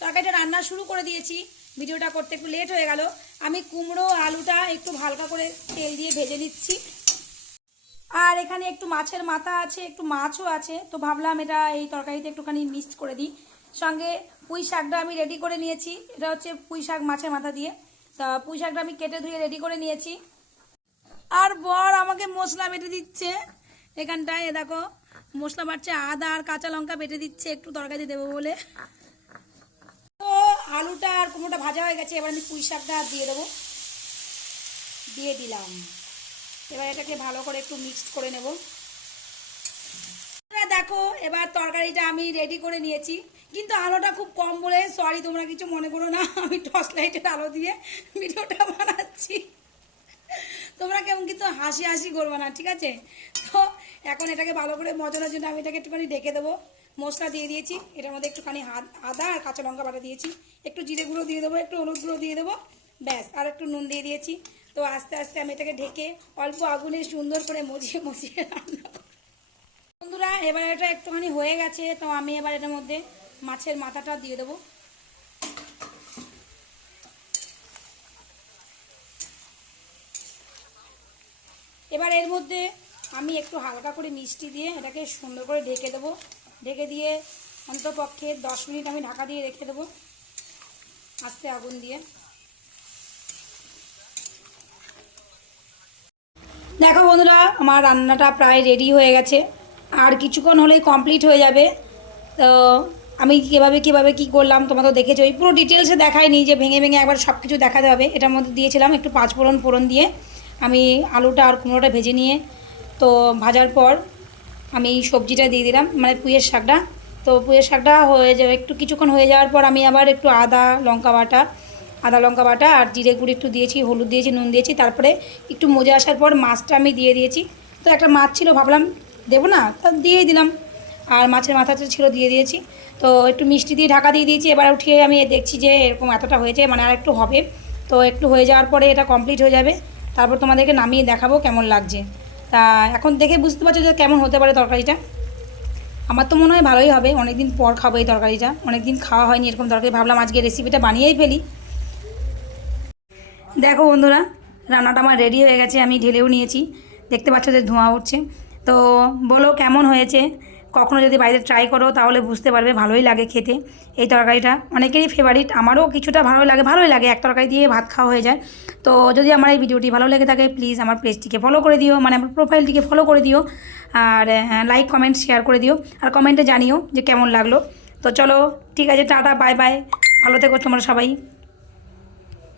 তরকারিটা রান্না শুরু করে দিয়েছি। ভিডিওটা করতে একটু লেট হয়ে গেল। আমি কুমড়ো আলুটা একটু হালকা করে তেল দিয়ে ভেজে নিচ্ছি। আর এখানে একটু মাছের মাথা আছে, একটু মাছও আছে, তো ভাবলাম এটা এই তরকারিতে একটুখানি মিক্সড করে দিই। সঙ্গে পুঁই শাকটা আমি রেডি করে নিয়েছি। এটা হচ্ছে পুঁই শাক মাছের মাথা দিয়ে। তা পুঁই শাকটা আমি কেটে ধুয়ে রেডি করে নিয়েছি। আর বর আমাকে মশলা বেটে দিচ্ছে এখানটায়। দেখো মশলা বাটছে, আদা আর কাঁচা লঙ্কা বেটে দিচ্ছে একটু তরকারি দেবো বলে। তো আলুটা আর কুমড়োটা ভাজা হয়ে গেছে, এবার আমি পুঁই শাকটা দিয়ে দেবো। দিয়ে দিলাম। এবার এটাকে ভালো করে একটু মিক্সড করে নেব। দেখো এবার তরকারিটা আমি রেডি করে নিয়েছি, কিন্তু আলোটা খুব কম বলে সরি, তোমরা কিছু মনে করো না। আমি টর্চ লাইটের আলো দিয়ে ভিডিওটা বানাচ্ছি, তোমরা কেমন কিন্তু হাসি হাসি করবো না, ঠিক আছে? তো এখন এটাকে ভালো করে মজানোর জন্য আমি এটাকে একটুখানি ডেকে দেবো। মশলা দিয়ে দিয়েছি, এটার মধ্যে একটুখানি আদা আর কাঁচা লঙ্কা বাটা দিয়েছি, একটু জিরে গুঁড়ো দিয়ে দেবো, একটু হলুদ গুঁড়ো দিয়ে দেবো, ব্যাস। আর একটু নুন দিয়ে দিয়েছি। তো আস্তে আস্তে আমি এটাকে ঢেকে অল্প আগুনে সুন্দর করে মজিয়ে মজিয়ে রান্না করব। বন্ধুরা এবার এটা একটুখানি হয়ে গেছে, তো আমি এবার এটার মধ্যে মাছের মাথাটা দিয়ে দেবো। এবার এর মধ্যে আমি একটু হালকা করে মিষ্টি দিয়ে এটাকে সুন্দর করে ঢেকে দেবো। ঢেকে দিয়ে অন্ততপক্ষে 10 মিনিট আমি ঢাকা দিয়ে রেখে দেবো আস্তে আগুন দিয়ে। দেখো বন্ধুরা আমার রান্নাটা প্রায় রেডি হয়ে গেছে, আর কিছুক্ষণ হলেই কমপ্লিট হয়ে যাবে। তো আমি কীভাবে কী করলাম তোমরা তো দেখেছো, ওই পুরো ডিটেলসে দেখায়নি যে ভেঙে ভেঙে একবার সব কিছু দেখাতে হবে। এটার মধ্যে দিয়েছিলাম একটু 5 ফোড়ন দিয়ে আমি আলুটা আর কুমড়োটা ভেজে নিয়ে, তো ভাজার পর আমি সবজিটা দিয়ে দিলাম, মানে পুঁইয়ের শাকটা। তো পুঁইয়ের শাকটা হয়ে যাবে, একটু কিছুক্ষণ হয়ে যাওয়ার পর আমি আবার একটু আদা লঙ্কা বাটা আর জিরে গুঁড়ি একটু দিয়েছি, হলুদ দিয়েছি, নুন দিয়েছি। তারপরে একটু মজে আসার পর মাছটা আমি দিয়ে দিয়েছি। তো একটা মাছ ছিল, ভাবলাম দেবো না, তা দিয়েই দিলাম। আর মাছের মাথাটা ছিল, দিয়ে দিয়েছি। তো একটু মিষ্টি দিয়ে ঢাকা দিয়ে দিয়েছি। এবার উঠিয়ে আমি দেখছি যে এরকম এতটা হয়েছে, মানে আর একটু হবে। তো একটু হয়ে যাওয়ার পরে এটা কমপ্লিট হয়ে যাবে। তারপর তোমাদেরকে নামিয়ে দেখাবো কেমন লাগছে। তা এখন দেখে বুঝতে পারছো যে কেমন হতে পারে তরকারিটা। আমার তো মনে হয় ভালোই হবে, অনেক দিন পর খাবো এই তরকারিটা, অনেক দিন খাওয়া হয়নি এরকম তরকারি। ভাবলাম আজকে রেসিপিটা বানিয়েই ফেলি। দেখো বন্ধুরা রান্নাটা আমার রেডি হয়ে গেছে, আমি ঢেলেও নিয়েছি। দেখতে পাচ্ছ যে ধোঁয়া উঠছে। তো বলো কেমন হয়েছে। কখনো যদি বাড়িতে ট্রাই করো তাহলে বুঝতে পারবে, ভালোই লাগে খেতে এই তরকারিটা। অনেকেরই ফেভারিট, আমারও কিছুটা ভালোই লাগে। এক তরকারি দিয়ে ভাত খাওয়া হয়ে যায়। তো যদি আমার এই ভিডিওটি ভালো লেগে থাকে প্লিজ আমার পেজটিকে ফলো করে দিও, মানে আমার প্রোফাইলটিকে ফলো করে দিও। আর লাইক কমেন্ট শেয়ার করে দিও, আর কমেন্টে জানিও যে কেমন লাগলো। তো চলো ঠিক আছে, টাটা বাই বাই, ভালো থেকো তোমরা সবাই।